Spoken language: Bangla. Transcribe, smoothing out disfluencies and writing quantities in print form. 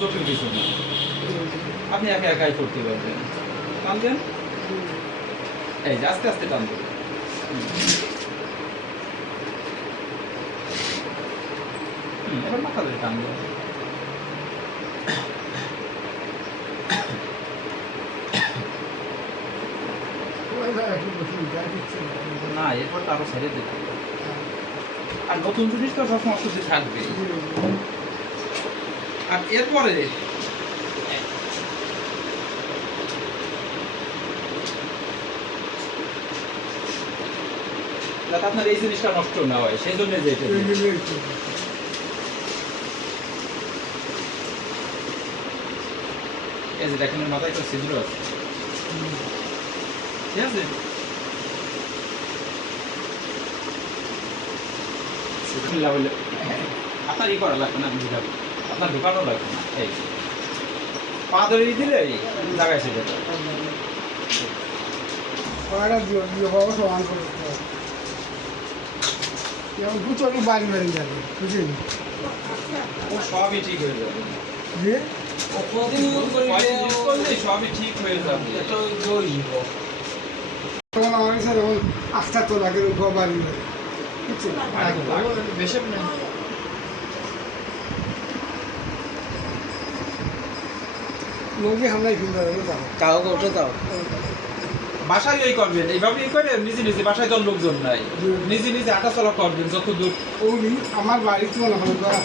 চোখের কিছু না, আপনি একা একাই করতে পারবেন। টান দেন, এই যে আস্তে আস্তে টান দেবেন। এবার মাথা ধরে টান দেবেন। না, এরপর তো আরো ছেড়ে দিতে হবে। আর নতুন জিনিস তো সবসময় অস্বস্তি থাকবে। আর এরপরে যাতে আপনার এই জিনিসটা নষ্ট না হয় সেই জন্য যে এটা এই যে দেখেন মাথায় একটা ছিদ্র আছে, ঠিক আছে? আপনার ই করা লাগবে না, আমি বুঝাবো, আপনার ঢুকানো লাগবে না। এই পা ধরে দিলে এই জায়গায় সেটা বাড়ি বাড়ি যাবে বুঝলি ও সবই ঠিক হয়ে যাবে। যে করলে সবই ঠিক হয়ে যাবে। তখন আমার কাছে তখন আস্থা তো লাগে বাড়ি বাড়ি বুঝছেন বেশি না, নদী হামলায় ফিল্ড যাও তাও ওটা দাও বাসায় এই করবেন, এইভাবে করে নিজে নিজে, বাসায় তো লোকজন নাই, নিজে নিজে হাঁটা চলা করবেন যত দূর। ওই আমার বাড়িতে মনে হয়